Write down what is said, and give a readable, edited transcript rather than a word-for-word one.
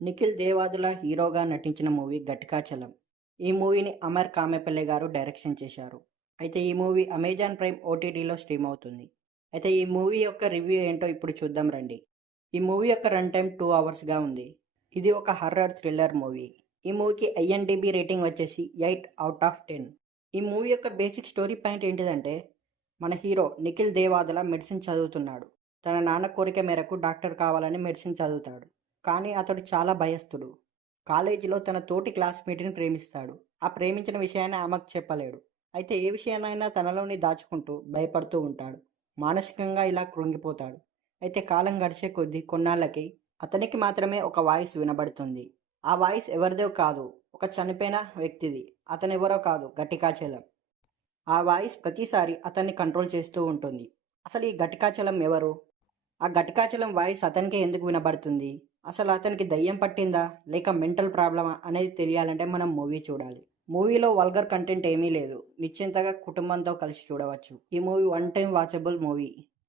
నిఖిల్ దేవాదుల హీరోగా నటించిన మూవీ 'ఘట్కాచలం'. ఈ మూవీని అమర్ కామెపల్లి గారు డైరెక్షన్ చేశారు. అయితే ఈ మూవీ అమెజాన్ ప్రైమ్ ఓటీటీలో స్ట్రీమ్ అవుతుంది. అయితే ఈ మూవీ యొక్క రివ్యూ ఏంటో ఇప్పుడు చూద్దాం రండి. ఈ మూవీ యొక్క రన్ టైమ్ 2 అవర్స్‌గా ఉంది. ఇది ఒక హర్రర్ థ్రిల్లర్ మూవీ. ఈ మూవీకి ఐఎన్‌డిబి రేటింగ్ వచ్చేసి 8/10. ఈ మూవీ యొక్క బేసిక్ స్టోరీ పాయింట్ ఏంటిదంటే, మన హీరో నిఖిల్ దేవాదుల మెడిసిన్ చదువుతున్నాడు. తన నాన్న కోరిక మేరకు డాక్టర్ కావాలని మెడిసిన్ చదువుతాడు. కానీ అతడు చాలా భయస్థుడు. కాలేజీలో తన తోటి క్లాస్‌మేట్‌ని ప్రేమిస్తాడు. ఆ ప్రేమించిన విషయాన్ని ఆమెకు చెప్పలేడు. అయితే ఏ విషయాన్నైనా తనలోనే దాచుకుంటూ భయపడుతూ ఉంటాడు. మానసికంగా ఇలా కృంగిపోతాడు. అయితే కాలం గడిచే కొద్దీ కొన్నాళ్ళకి అతనికి మాత్రమే ఒక వాయిస్ వినబడుతుంది. ఆ వాయిస్ ఎవరిదో కాదు, ఒక చనిపోయిన వ్యక్తిది. అతనెవరో కాదు, ఘటికాచలం. ఆ వాయిస్ ప్రతిసారి అతన్ని కంట్రోల్ చేస్తూ ఉంటుంది. అసలు ఈ ఘటికాచలం ఎవరు? ఆ ఘటికాచలం వాయిస్ అతనికే ఎందుకు వినబడుతుంది? అసలు అతనికి దయ్యం పట్టిందా? లేక మెంటల్ ప్రాబ్లమా? అనేది తెలియాలంటే మనం మూవీ చూడాలి. మూవీలో వల్గర్ కంటెంట్ ఏమీ లేదు. నిశ్చింతగా కుటుంబంతో కలిసి చూడవచ్చు. ఈ movie one time watchable movie.